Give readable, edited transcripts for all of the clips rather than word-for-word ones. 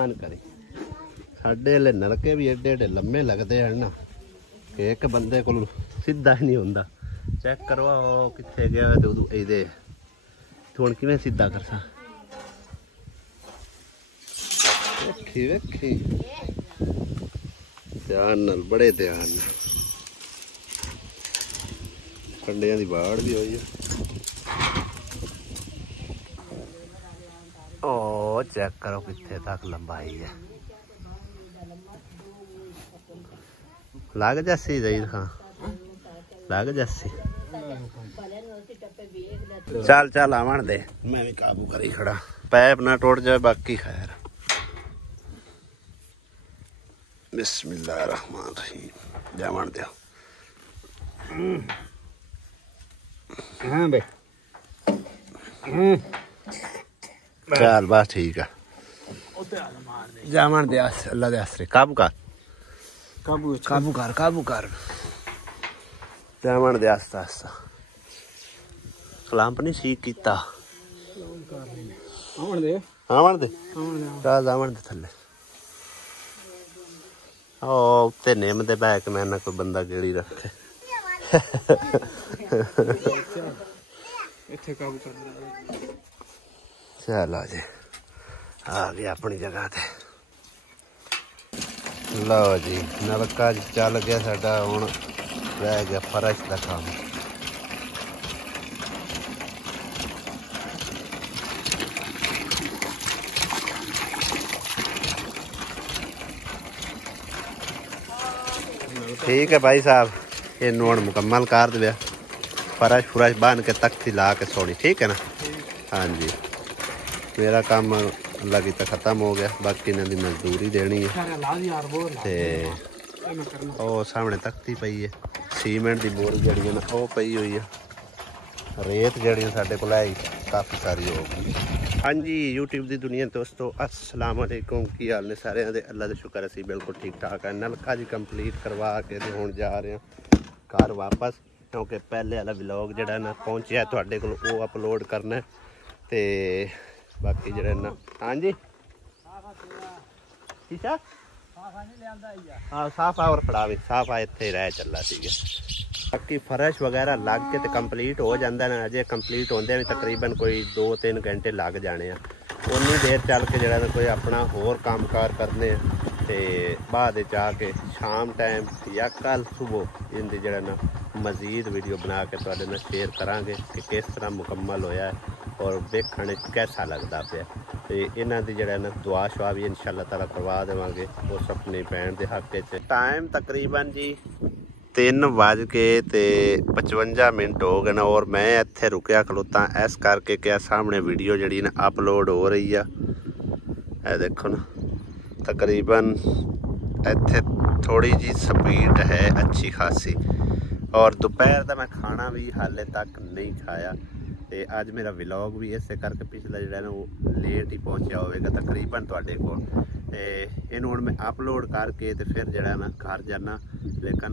हैरान करी। साडे वाले नलके भी एडे एडे लम्मे लगते हैं ना कि एक बंदे को सीधा ही नहीं होंदा। चेक करो कितने गया ये हुण किवें सीधा करसा। वेखी वेखी ध्यान नाल, बड़े ध्यान नाल। कंडियां दी बाड़ भी हुई है। ओ चेक करो कितने तक लंबाई है। लग जैसी जईद खां, लग जैसी। चल चल आवन दे, मैं भी काबू करी खड़ा, पैप ना टूट जाए बाकी खैर। बिस्मिल्लाहिर्रहमानिर्रहीम, जावन दे। चल बस ठीक है, जावन दे। अल्लाह दे आसरे काबू कर, काबू काबू कर, काबू कर। जावन दे आस्ता आस्ता। क्लैंप नहीं सीक कीता। आवन दे, आवन दे, चल आवन दे थल्ले। ओ उत्ते निम दे बैक में ना कोई बंदा गेड़ी रखे। चल आ जी, आ गया अपनी जगह ते। लो जी नलका चल गया साडा, हुण रह गया फर्श का काम। ठीक है भाई साहब, ये नोन मुकम्मल कर दिया। फर्श फुरश बन के तख्ती ला के सोनी, ठीक है ना। हाँ जी, मेरा काम अल्लाह की खत्म हो गया। बाकी इन्हों की मजदूरी देनी है। ਉਹ ਸਾਹਮਣੇ ਤਖਤੀ ਪਈ ਹੈ, ਸੀਮੈਂਟ ਦੀ ਬੋਰੀ ਜਿਹੜੀਆਂ ਨਾ ਉਹ ਪਈ ਹੋਈ ਹੈ। ਰੇਤ ਜਿਹੜੀਆਂ ਸਾਡੇ ਕੋਲ ਹੈ ਕਾਫੀ ਸਾਰੀ ਹੋ ਗਈ। ਹਾਂਜੀ YouTube ਦੀ ਦੁਨੀਆ ਦੋਸਤੋ, अस्सलाम वालेकुम। ਕੀ ਹਾਲ ਨੇ ਸਾਰਿਆਂ ਦੇ? ਅੱਲਾ ਦਾ ਸ਼ੁਕਰ ਅਸੀਂ ਬਿਲਕੁਲ ਠੀਕ ਠਾਕ ਹੈ। ਨਲਕਾ ਜੀ ਕੰਪਲੀਟ ਕਰਵਾ ਕੇ ਤੇ ਹੁਣ ਜਾ ਰਹੇ ਹਾਂ ਘਰ ਵਾਪਸ, ਕਿਉਂਕਿ ਪਹਿਲੇ ਵਾਲਾ ਵਲੌਗ ਜਿਹੜਾ ਨਾ ਪਹੁੰਚਿਆ ਤੁਹਾਡੇ ਕੋਲ ਉਹ ਅਪਲੋਡ ਕਰਨਾ। ਤੇ ਬਾਕੀ ਜਿਹੜਾ ਨਾ ਹਾਂਜੀ ਠੀਕ ਆ। हाँ साफा और खड़ा भी साफा इत्थे रह चला सी। बाकी फर्श वगैरह लग के तो कंप्लीट हो जाता है। अजे कंप्लीट होंदे भी तकरीबन कोई 2-3 घंटे लग जाने। उन्नी देर चल के जरा कोई अपना होर काम कार करने ते बाद आके शाम टाइम या कल सुबह इनकी जरा ना मजीद वीडियो बना के तुहाडे नाल शेयर करांगे कि किस तरह मुकम्मल होया है और देखने कैसा लगता पे। तो इन्हों की जरा ना दुआ शुआ भी इंशाअल्लाह ताला करवा देवांगे उस अपनी भैन के हक च। टाइम तकरीबन जी 3:55 हो गए ना, और मैं इत्थे रुकिया खलोता इस करके क्या सामने वीडियो जड़ी ना अपलोड हो रही है। ए देखो ना तकरीबन इत्थे थोड़ी जी स्पीड है अच्छी खासी। और दोपहर का मैं खाना भी हाले तक नहीं खाया। तो अज मेरा व्लॉग भी इस करके पिछला जो ना वो लेट ही पहुँचा होगा तकरीबन तुहाडे कोल। ते इहनूं हुण मैं अपलोड करके तो फिर जरा ना घर जाना। लेकिन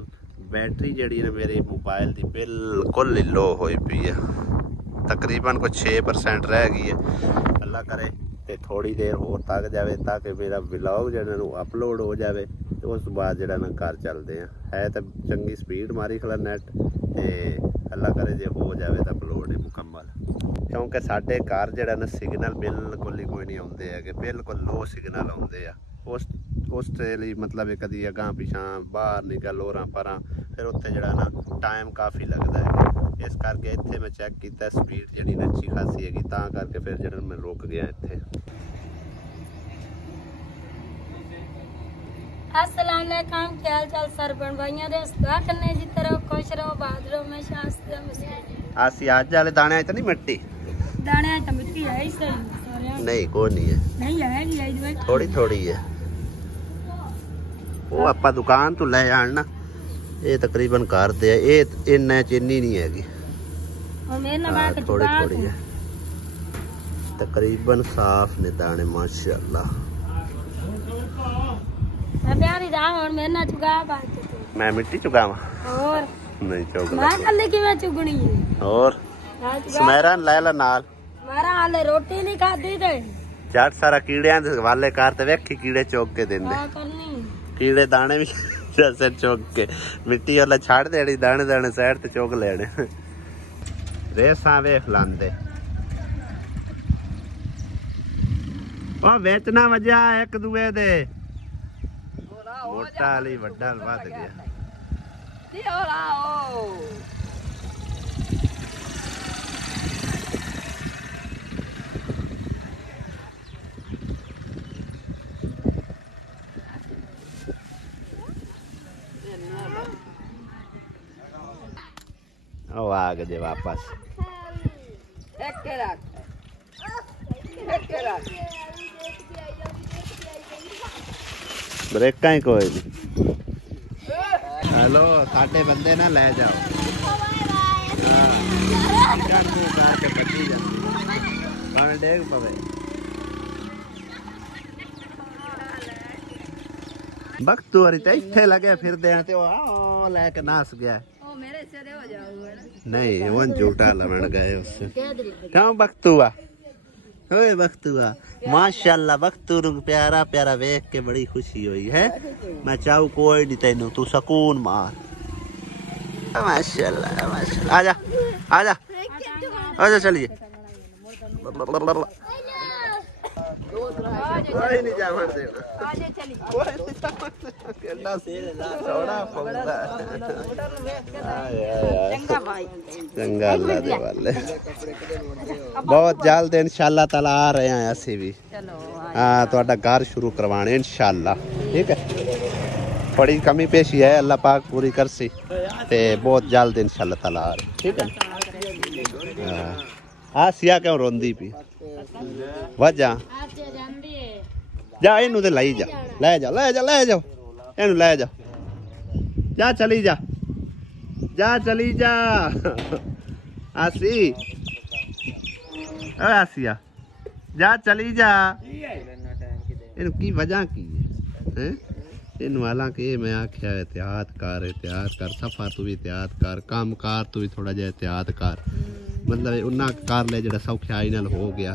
बैटरी जी ना मेरे मोबाइल की बिल्कुल लो हुई पई है, तकरीबन कुछ 6% रह गई है। अल्लाह करे तो थोड़ी देर होर तक जाए ताकि मेरा व्लॉग जो अपलोड हो जाए। तो उस बाद जरा ना घर चलते हैं। है तो चंगी स्पीड मारी खड़ा नेट, तो अल्लाह करे जो हो जाए तो अपलोड है मुकम्मल। क्योंकि साढ़े घर जरा ना सिग्नल बिल्कुल ही कोई नहीं आते है, बिल्कुल लो सिग्नल आते हैं। उस लिए मतलब कभी अगां पिछां बाहर निकल होर पर फिर उत्थे जरा ना टाइम काफ़ी लगता है। इस करके इत्थे मैं चेक किया स्पीड जी अच्छी खासी हैगी, तां करके फिर जरा मैं रुक गया इत्थे। अस्सलाम वालेकुम, क्या हाल चाल सरपंच भाइयों दे? दुआ करने जी तरह खुश रहो, बाद रहो, हमेशा हंसते मुस्कुराते। आसी आज वाले दाने तो नहीं मिट्टी, दाने तो मिट्टी है ही सही नहीं कोई नहीं है, नहीं है थोड़ी थोड़ी है। वो आपां दुकान तो ले आन ना, ये तकरीबन कर दे ये इन्ना चीनी नहीं हैगी, थोड़ी थोड़ी है। तकरीबन साफ ने दाने माशाअल्लाह। मैं मिट्टी चुकावा और नहीं चुग मैं कल की मैं चुगनी है और सुमेरा लैला नाल मेरा हाले रोटी नहीं खाती थे। ਜੱਟ ਸਾਰਾ ਕੀੜਿਆਂ ਦੇ ਹਵਾਲੇ ਕਰ ਤੇ ਵੇਖੀ ਕੀੜੇ ਚੁੱਕ ਕੇ ਦਿੰਦੇ ਆ ਕਰਨੀ ਕੀੜੇ ਦਾਣੇ ਵੀ ਸਿਰ ਚੁੱਕ ਕੇ ਮਿੱਟੀ ਵਾਲਾ ਛੱਡ ਦੇਣੀ ਦਾਣੇ ਦਾਣੇ ਸਾਈਡ ਤੇ ਚੁੱਕ ਲੈਣੇ ਰੇਸਾਂ ਵੇਖ ਲਾਂਦੇ ਉਹ ਵੇਚਣਾ ਵਜਾ ਇੱਕ ਦੂਏ ਦੇ ਮੋਟਾ ਵਾਲੀ ਵੱਡਾ ਵੱਧ ਗਿਆ ਉਹ ਆ ਗਏ ਵਾਪਸ ਬ੍ਰੇਕਾਂ ਹੀ ਕੋਈ ਨਹੀਂ ਹੈਲੋ ਸਾਡੇ ਬੰਦੇ ਨਾ ਲੈ ਜਾਓ ਕਰਕੇ ਬੱਚੀ ਜਾਂਦੀ ਭਾਵੇਂ ਡੇਗ ਪਵੇ ਬਖਤੂ ਵਾਰੀ ਤਾਂ ਇੱਥੇ ਲੱਗਿਆ ਫਿਰਦੇ ਆ ਤੇ ਉਹ ਲੈ ਕੇ ਨਾਸ ਗਿਆ मेरे सिरे हो जाओ नहीं वो झूठा लमन गए उससे क्यों बख्तुआ ओए बख्तुआ माशाल्लाह बख्तू प्यारा प्यारा देख के बड़ी खुशी हुई है मैं चाहूँ कोई नहीं तेनू तू सुकून मार माशाल्लाह माशाल्लाह आजा आजा आजा चलिए कोई नहीं जा मर देना चंगा अल्लाह दे वाले बहुत जल्द इंशाल्लाह ताला आ रहे हैं असी भी हाँ थोड़ा घर शुरू करवाने इंशाल्लाह ठीक है थोड़ी कमी पेशी है अल्लाह पाक पूरी कर सी ते बहुत जल्द इंशाल्लाह ताला आ रहे ठीक है हाँ सिया क्यों रोंदी पी वजह जा इनू ते लाई जा ले जा ले जा ले जाओ इनू ले जा जा चली जा जा चली जा आसी आसिया जा चली जा इनू की वजह की है इन वाला के मैं आख्या एहतियात कर सफा तू भी एहतियात कर काम कार तू भी थोड़ा जिहा एहतियात कर मतलब उन्ना कर ले जरा सौखियाई नाल हो गया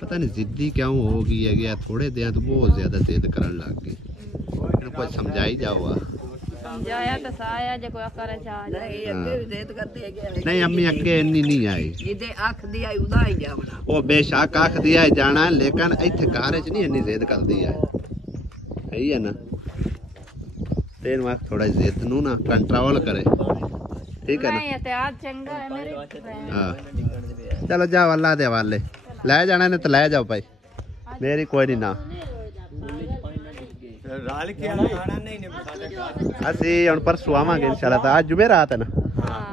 पता नहीं जिद्दी क्यों हो गई है गया थोड़े दिन तो बहुत ज्यादा जिद करन लग गई कुछ समझाई जाओ समझाया तो साया जे कोई करे जा नहीं अगे भी जिद करते है नहीं अम्मी अगे इन्नी नहीं आई इदे आख दी आई उदा ही जावना ओ बेशक आख दी आई जाना लेकिन इत्थे घर च नहीं इन्नी जिद करदी है सही है ना तेन वास्ते थोड़ा जिद नू ना कंट्रोल करे ठीक है ना नहीं एहतियात चंगा है मेरे हां चलो जाओ अल्लाह दे हवाले ले जाना ने तो ले जाओ भाई मेरी कोई नहीं ना राल के खाना नहीं ने असि हुन परसों आवांगे इंशाल्लाह ताला आज जुमे रात है ना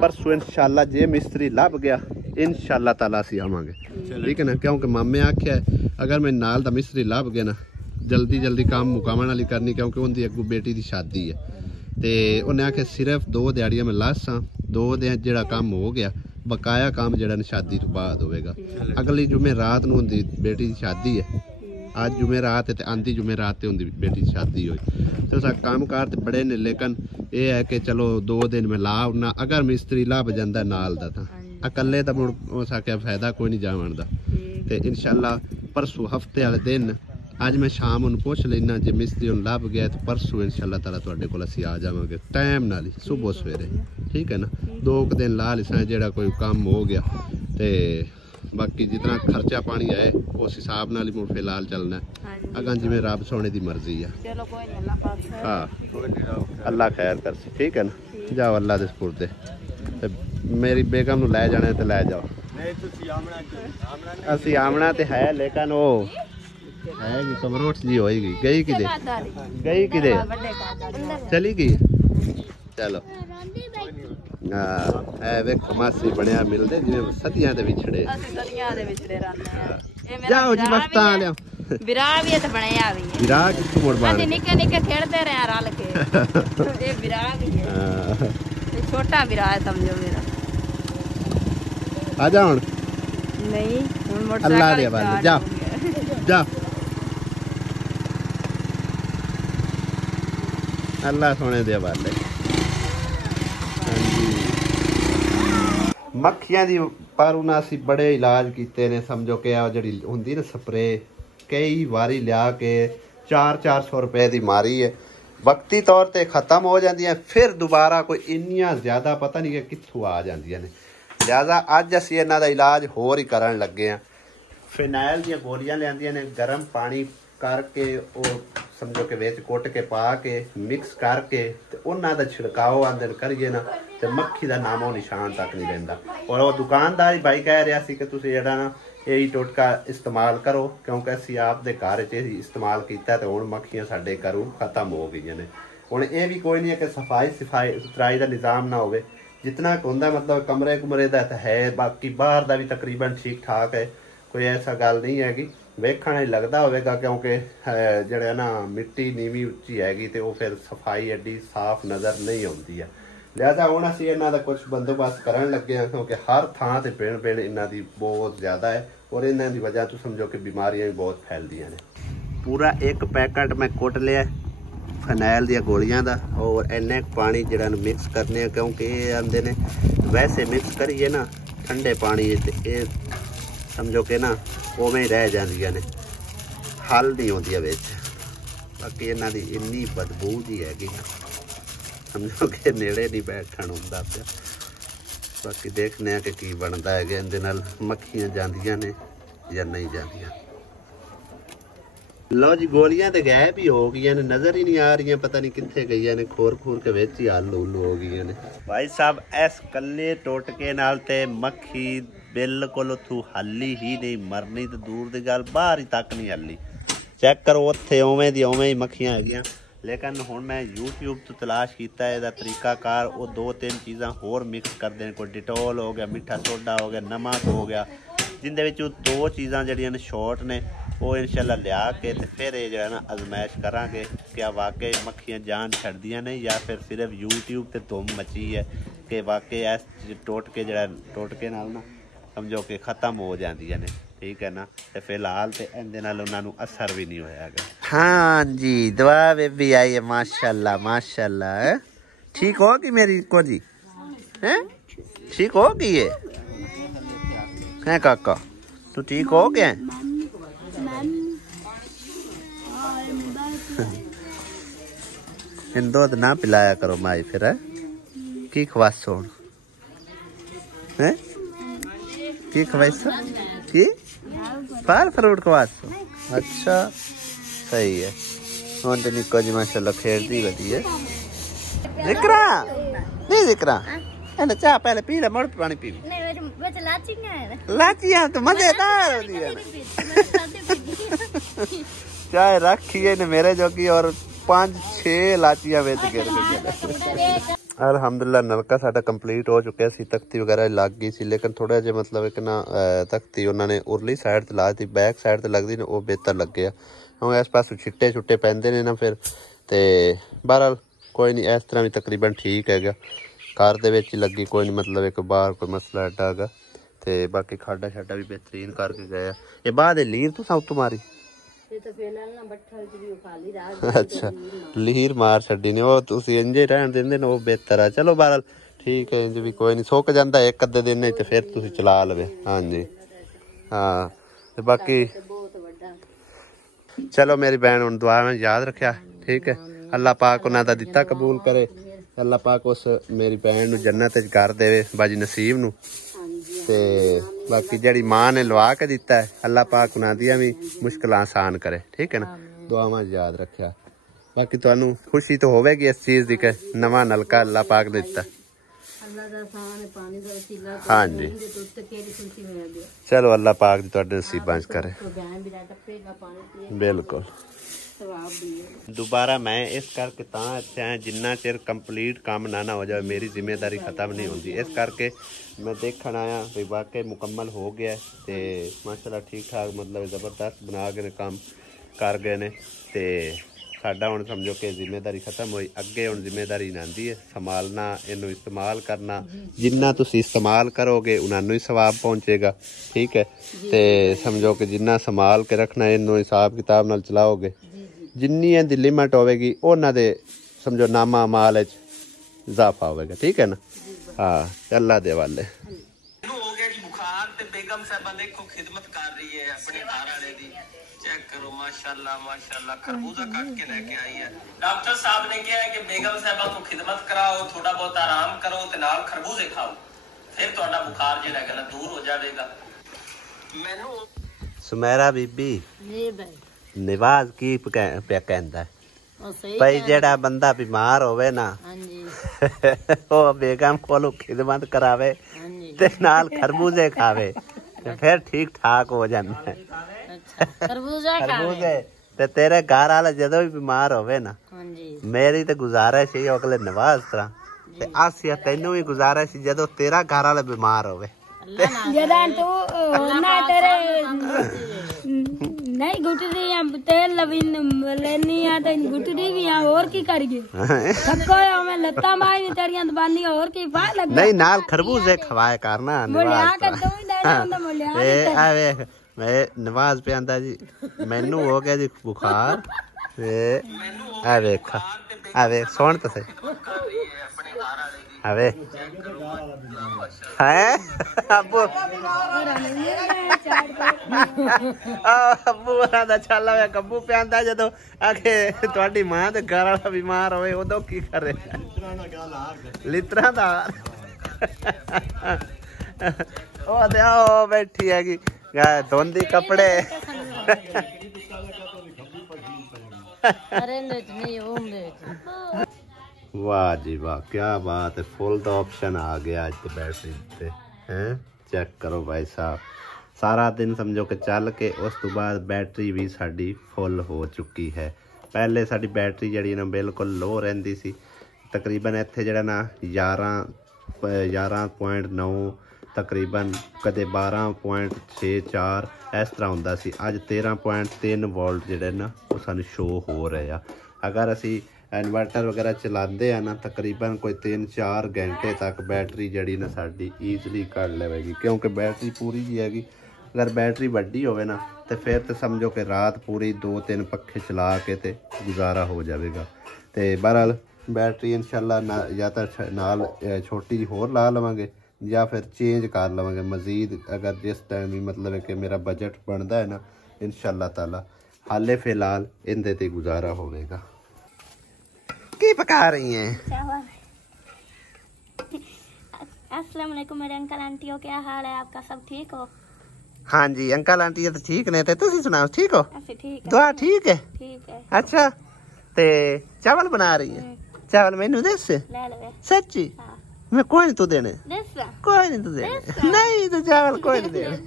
परसों इंशाल्लाह जे मिस्त्री लभ गया इंशाल्लाह ताला असि आवांगे ठीक है ना क्योंकि मामे आख्या अगर मैं नाल दा मिस्त्री लभ गया ना जल्दी जल्दी काम मुकावन वाली करनी क्योंकि उनकी अगू बेटी की शादी है ते उन्हें आखे सिर्फ 2 दिहाड़ियां में लासा 2 दिन जेड़ा काम हो गया बकाया काम जेड़ा शादी तो बाद होगा अगली जुमे रात नूं उनकी बेटी की शादी है आज जुमे रात है आंधी जुमे रात उनकी बेटी की शादी हुई तो सा काम कार तो बड़े ने लेकिन ये है कि चलो 2 दिन में ला ना अगर मिस्त्री लभ जाता नाल दा तां अकले तो मुड़ उस आख्या फायदा कोई नहीं जावन दा ते इंशाल्लाह परसों हफ्ते वाले दिन आज मैं शाम उन पूछ लेना जे मिस्त्री उन लभ गया तो परसों इंशाल्लाह ताला तुहाडे कोल असीं आ जावांगे टाइम नाल ही सुबह सवेरे ठीक है ना 2 दिन ला लिसां जेड़ा कोई काम हो गया ते बाकी जितना खर्चा पानी है उस हिसाब नाल ही मुड़ फिलहाल चलना है अगां जिवें रब सोने दी मर्जी है चलो कोई नहीं अल्लाह पाक हां अल्लाह खैर कर ठीक है ना जाओ अल्लाह दे सुपुर्द ते मेरी बेगम नूं लै जाना ते लै जाओ नहीं तुसीं आमना असीं आमना ते है लेकिन ओ है कि कमरोट जी होएगी गई किदे चली गई चलो ਵੇਖੋ ਮਾਸੀ ਬਣਿਆ ਮਿਲਦੇ ਜਿਵੇਂ ਸਦੀਆਂ ਦੇ ਵਿਛੜੇ ਸਦੀਆਂ ਦੇ ਵਿਛੜੇ ਰਹਿੰਦੇ ਜਾਓ ਜੀ ਮਸਤਾਂ ਲਿਓ ਵਿਰਾ ਵੀ ਤੇ ਬਣਿਆ ਵੀ ਵਿਰਾ ਕਿੱਥੋਂ ਮੁੜ ਬਣ ਅਸੀਂ ਨਿੱਕੇ ਨਿੱਕੇ ਖੇਡਦੇ ਰਹੇ ਰਲ ਕੇ ਇਹ ਵਿਰਾ ਵੀ ਹੈ ਤੇ ਛੋਟਾ ਵਿਰਾ ਹੈ ਸਮਝੋ ਮੇਰਾ ਆ ਜਾ ਹੁਣ ਨਹੀਂ ਹੁਣ ਮੋਟਰਸਾਈਕਲ ਅੱਲਾ ਦੇ ਹਵਾਲੇ ਜਾ ਜਾ ਅੱਲਾ ਸੋਹਣੇ ਦੇ ਹਵਾਲੇ मक्खियां दी पर उन्हें असी बड़े इलाज किए ने समझो कि आ जिहड़ी हुंदी ना स्प्रे कई वारी लिया के 400 रुपए की मारी है, वक्ती तौर पर खत्म हो जाती, फिर दोबारा कोई इन्नियां ज़्यादा पता नहीं कि कित्थों आ जांदियां ने। लिहाजा अज असीं इन्हां दा इलाज होर ही करन लगे हैं। फिनाइल दी गोलियां लियांदियां ने, गर्म पानी करके और समझो कि विच कुट के पा के मिक्स करके ते उन्हां दा छिड़काओ आंदे करिए ना ते मक्खी दा नामो निशान तक नहीं रहिंदा। और वो दुकानदार भाई कह रहा सी कि तुसीं जेहड़ा ना यही टोटका इस्तेमाल करो, क्योंकि असीं आप दे घर च इस्तेमाल कीता ते हुण मक्खियां साडे घरों खत्म हो गईयां ने। हुण ये भी कोई नहीं है कि सफाई सुथराई का निज़ाम ना होवे, जितना होंदा मतलब कमरे कुमरे दा तां है, बाकी बाहर दा भी तकरीबन ठीक ठाक है, कोई ऐसा गल नहीं हैगी। वेखण ही लगदा होवेगा क्योंकि जिहड़ा ना मिट्टी नीवी उच्ची हैगी ते वो फिर सफाई एडी साफ नज़र नहीं आउंदी है। लिहाजा हुण असीं इन्हां दा कुछ बंदोबस्त करन लगे हैं, क्योंकि हर थां ते पिंड इन्हां दी बहुत ज़्यादा है और इन्हां दी वजह तो समझो कि बीमारियां भी बहुत फैलदियां ने। पूरा एक पैकेट मैं कुट लिया फनैल दी गोलियां दा और इन्ने पानी जिहड़ा मिक्स करने, क्योंकि ये आंदे ने वैसे मिक्स करिए ना ठंडे पानी ते ये समझो कि ना उवें ही रह जांदियां ने, हल नहीं होंदी विच। बाकी इन्हां दी इन्नी बदबू जी हैगी समझो कि नेड़े नहीं बैठण हुंदा पिया। बाकी देखने कि की बनदा है, इहदे नाल मक्खियां जांदियां ने या नहीं जांदियां। लो जी गोलियां तो गायब ही हो गई ने, नजर ही नहीं आ रही, पता नहीं कितने गई ने, खोर के विच ही हल हुल हो गई ने। भाई साहब इस कल्ले टोटके नाल ते मक्खी बिल्कुल उथू हल्ली ही नहीं, मरनी तो दूर दी गल बाहर ही तक नहीं हल्ली। चेक करो उत्थे उवें दी उवें ही मक्खियां हैगियां। लेकिन हुण मैं यूट्यूब तो तलाश किया है तरीकाकार, वो 2-3 चीज़ां होर मिक्स करते हैं, कोई डिटोल हो गया, मिठा सोडा हो गया, नमक हो गया, जिंदे विच 2 चीज़ां जिहड़ियां ने शॉर्ट ने वो इंशाल्लाह लिया के ते फिर ये जो है ना अजमाइश करांगे क्या वाकई मक्खियां जान छड्डियां ने या फिर सिर्फ यूट्यूब ते धुम मची है कि वाकई इस टोटके जो टोटके नाल ना समझो कि ख़त्म हो जांदियां ने। ठीक है ना, तो फिलहाल तो इहदे नाल उन्हां नूं असर भी नहीं होया है। हाँ जी दुआ बेबी आई है माशाल्लाह माशाल्लाह। ठीक होगी मेरी को जी हैं, ठीक होगी ये है काका, तू ठीक हो गया? इन दूध ना पिलाया करो माई फिर है की खवासो है की खवासो की फल फ्रूट खवासो। अच्छा सही है। हुण तो निक्को जी माशाल्लाह खेलदी वधिया। जिक्रा नहीं जिक्रा है चाह पहले पी ले, मुड़ पानी पी। लाचियां तो मजेदार होती है। चाय रखी ने मेरे जोगी और 5-6 लाचियां बेच गिर। अल्हम्दुलिल्लाह नलका साडा कंप्लीट हो चुका सी, तख्ती वगैरह लग गई सी, लेकिन थोड़ा जिहा मतलब एक ना तख्ती उन्होंने उरली साइड ते ला दी, बैक साइड ते लगदी ने वो बेहतर लग गया, क्योंकि इस पासों छिट्टे छुट्टे पैंदे ने ना फिर ते बहरहाल कोई नहीं, इस तरह भी तकरीबन ठीक हैगा। घर दे विच ही लगी, कोई नहीं मतलब एक बाहर कोई मसला एडा हैगा। ते बाकी खाडा शाडा भी बेहतरीन करके गया। ये बाद लीर तुसां उत्तों मारी? अच्छा लीर मार छड्डी ने, वो तुसीं इंजे रहन दिंदे ने वो बेहतर है। चलो बहरहाल ठीक है, इंज भी कोई नहीं, सुक जांदा एक अद्धे दिन ते फिर तुसीं चला लवे। हाँ जी हाँ ते बाकी चलो मेरी भैन हुण दुआ में याद रखिया। ठीक है, अल्लाह पाक उन्हां दा दित्ता कबूल करे, अल्लाह पाक उस मेरी भैन नूं जन्नत च कर देवे बाजी नसीब नूं। ते बाकी जड़ी मां ने लवा के दिता है अल्लाह पाक उन्हां दियां भी मुश्किल आसान करे। ठीक है ना, दुआवां याद रखिया। बाकी तुहानू खुशी तो होवेगी इस चीज़ की कि नवा नलका अल्लाह पाक ने दिता। हाँ जी चलो अल्लाह पाक जी तुहाडे नसीबां च करे। बिल्कुल दोबारा मैं इस करके अच्छा है जिन्ना चिर कंप्लीट काम ना हो जाए मेरी जिम्मेदारी ख़त्म नहीं होती, इस करके मैं देखण आया भी वाकई मुकम्मल हो गया ते माशाल्लाह ठीक ठाक मतलब ज़बरदस्त बना के काम कर गए ने। ते साडा हुण समझो कि जिम्मेदारी खत्म हुई, अगे हुण जिम्मेदारी आंदी है संभालना, इनू इस्तेमाल करना, जिन्ना तुसीं इस्तेमाल करोगे उन्होंने ही सवाब पहुँचेगा। ठीक है, ते समझो कि जिन्ना संभाल के रखना इनू हिसाब किताब नाल चलाओगे, जिन्नी इहदी लिमिट होगी उन्हां दे समझो नामा माल इजाफा होगा। ठीक है ना, हाँ अल्लाह दे वाले हो गया जी बुखार ते बेगम साहबा देखो खिदमत कर रही है अपने घर वाले दी। चेक करो माशाल्लाह माशाल्लाह खरबूजा काट के लेके आई है। डॉक्टर साहब ने कहा है कि बेगम साहबा को खिदमत कराओ, थोड़ा बहुत आराम करो ते नाल खरबूजे खाओ, फिर ਤੁਹਾਡਾ बुखार ਜਿਹੜਾ ਹੈ ਨਾ दूर हो जाएगा। ਮੈਨੂੰ सुमेरा बीबी जी भाई निवाज की पे कहंदा ਉਹ ਸਹੀ भाई जेड़ा बंदा बीमार होवे ना ਹਾਂਜੀ ਉਹ बेगम कोलों खिदमत करावे ਹਾਂਜੀ ते नाल खरबूजे खावे ते फिर ठीक ठाक हो जांदा है। ਅੱਛਾ ਖਰਬੂਜ਼ਾ खरबूजे ते तेरे घर वाला जदों भी बीमार होवे ना ਹਾਂਜੀ मेरी ते गुजारिश है अगले नवाज तरह ते आसिया तैनू भी गुजारिश है जदों तेरा घर वाला बीमार होवे ਜਦੋਂ ਤੂੰ ਨਾ ਤੇਰੇ ਨਹੀਂ ਗੁੱਟਦੀ ਆ ਤੇਲ ਲੈਣੀ ਆ ਤੇ ਗੁੱਟਦੀ ਵੀ ਆ ਹੋਰ ਕੀ ਕਰੀਏ ਥੱਕੋ ਆ ਮੈਂ ਲੱਤਾਂ ਮਾਰੀ ਤੇਰੀਆਂ ਦਬਾਨੀ ਹੋਰ ਕੀ ਫਾ ਲੱਗਾ नहीं नाल खरबूजे खवाए करना ਮੁਲਿਆ नवाज ਕੇ ਤੂੰ ਹੀ ਦੇਣਾ ਹੁੰਦਾ ਮੁਲਿਆ ਤੇ ਆ ਵੇਖ ਮੈਂ ਨਵਾਜ਼ पे आंदा जी मैनू हो गया जी बुखार ते आ ਵੇਖ सुन तो सही आ वे है अब्बू अब्बू दा छाला वे कब्बू पे आंदा जदों आखे ਤੁਹਾਡੀ ਮਾਂ ਤੇ ਘਰ ਵਾਲਾ ਬਿਮਾਰ ਹੋਵੇ ਉਦੋਂ ਕੀ ਕਰੇ ਲਿਤਰਾ ਦਾ ਉਹ ਤੇ ਉਹ ਬੈਠੀ ਹੈਗੀ ਧੋਂਦੀ ਕੱਪੜੇ ਅਰੇ ਨਹੀਂ ਹੁੰਦੇ वाह जी वाह क्या बात है फुल दा ऑप्शन आ गया आज तो बैटरी पे हैं चेक करो भाई साहब सारा दिन समझो कि चल के उस तो बाद बैटरी भी साडी फुल हो चुकी है। पहले साडी बैटरी जड़ी ना बिल्कुल लो रहिंदी सी तकरीबन इत्थे जड़ा ना 11.9 तकरीबन कदे 12.64 इस तरह हुंदा सी। अज 13.3 वोल्ट जड़े ना वो सानू शो हो रहे आ। अगर असी इन्वर्टर वगैरह चलाते हैं ना तकरीबन कोई 3-4 घंटे तक बैटरी जड़ी ना साड़ी ईजली कट लेगी क्योंकि बैटरी पूरी जी हैगी। अगर बैटरी वड्डी होवे ना तो फिर तो समझो कि रात पूरी 2-3 पखे चला के ते गुजारा हो जाएगा। तो बहरहाल बैटरी इंशाल्लाह ना या तो नाल छोटी जी होर ला लवांगे या फिर चेंज कर लवांगे मजीद अगर जिस टाइम भी मतलब है कि मेरा बजट बनता है ना इंशाल्लाह ताला। हाले फिलहाल इनदे ते गुजारा होगा। की पका रही हैं? अस्सलाम वालेकुम मेरे अंकल आंटियों, क्या हाल है आपका? सब ठीक हो? हाँ जी अंकल आंटी तो ठीक ने ते तुसी सुनाओ ठीक हो? ऐसे ठीक है। दुआ ठीक है? ठीक है। अच्छा ते चावल बना रही है? चावल मैनू दस ले लो। सच्ची? हाँ। मैं कोई नहीं तू देने दस कोई नहीं तू देने नहीं तो चावल कोई नहीं देने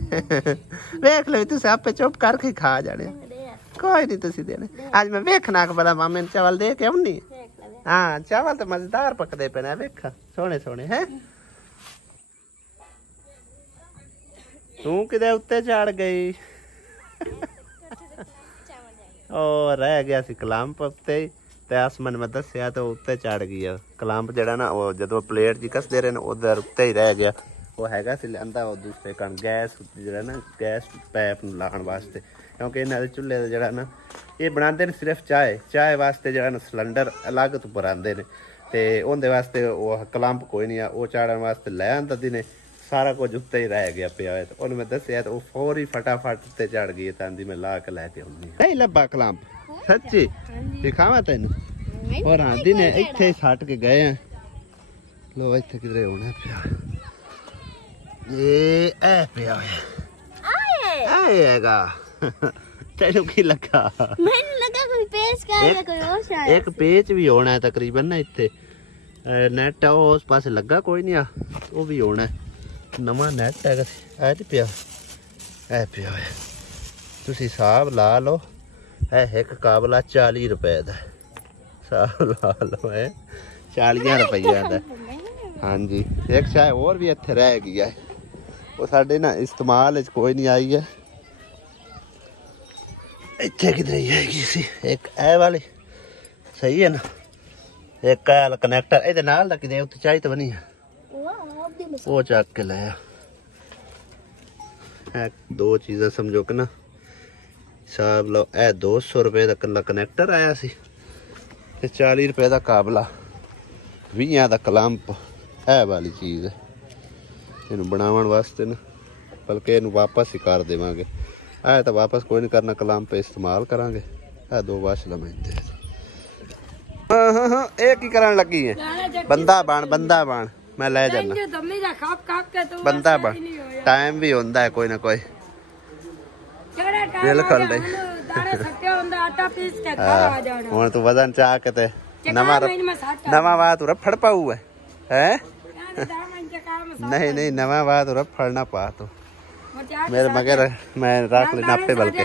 वेख लो तुसे आपे चुप करके खा जाने कोई नहीं तुसी देने। आज मैं वेखना के भला मामे चावल दे के आउनी। हाँ चावल तो मजेदार पकदे पे ना वेखा सोने सोने है। तू किदे उत्ते चढ़ गई और रह गया सी कलंप उत्ते ते आसमान में दसिया तो उत्ते चढ़ गई कलंप जड़ा ना वो जदों प्लेट जी कसदे रहे उधर उत्ते ही रह गया। वो हैगा सी लिआंदा वो दूसरे कण गैस जड़ा ना गैस पैप लाण वास्ते क्योंकि इन्हां दे चुल्हे दा जड़ा ना ये बनाते ने सिर्फ चाय वास्ते जड़ा ना सिलेंडर अलग तो भरांदे ने ते उहदे वास्ते वो कलंप कोई नहीं आ वो चाड़न वास्ते लै आंदा दिने सारा कुछ उत्ते ही रह गया पिया है। तो उन्हें मैं दसिया तो वो फौरी फटाफट उत्ते चढ़ गई तांदी मैं ला के लैके आउंदी नहीं लब्बा कलंप सच्ची दिखावा तेन और आंदी ने इत्थे सट के गए हैं। लो इत्थे किधरे होना पिया ये पिया आएगा तेनू की लगा? मैंने लगा कोई पेच का है कोई और शायद एक पेच भी होना है तकरीबन ना इत्थे नेट उस पासे लगा कोई नहीं आ वो भी होना है नवा नेट है ऐ पिया तुसी हिसाब ला लो है एक काबला 40 रुपए दा हिसाब ला लो है 40 रुपया दा। हाँ जी एक चाय और भी इत्थे रह गई है वो साडे ना इस्तेमाल कोई नहीं आई है। इत्थे किधर आएगी सी एक ए वाली सही है ना एक वाला कनेक्टर ए नाल दा किदे उत्ते चाही तो बनी है वो चक के लाया दो चीज़ें समझो कि ना हिसाब लो ए 200 रुपए का कला कनेक्टर आया सी ते 40 रुपए का काबला 20 का कलंप है वाली चीज़ है। इनू बनावन वास्ते ना बल्कि इनू वापस ही कर देवांगे आए तो वापस कोई नहीं करना, कलाम पे इस्तेमाल करांगे। दो वाश लमेंदे हाँ एक ही करन लगी है। बंदा बन मैं ले जाना बंदा बन। टाइम भी होंदा है कोई ना कोई बिल्कुल नहीं। हुण तू वजन चाह के ते नवा बात रफड़ पाऊ है नहीं नवा बात रफड़ ना पा तो मेरे मगर मैं रख लेना आपे। बल्कि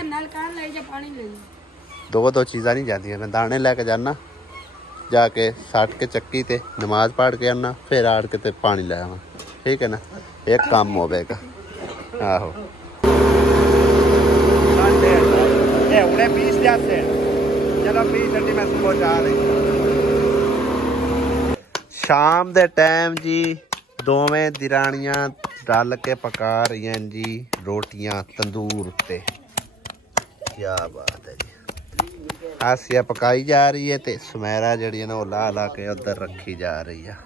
दो चीज़ा नहीं जाती मैं दाने लेके जाना, जाके साट के चक्की ते नमाज पढ़ के आना, फिर आड़ के ते पानी ले आवा। ठीक है ना, एक काम होगा। आहो शाम दे टाइम जी दोवें दिरानियां रल के पका रही हैं जी रोटियां तंदूर ते। क्या बात है जी। आसिया पकाई जा रही है ते सुमेरा जड़ी है ना वो ला के उधर रखी जा रही है।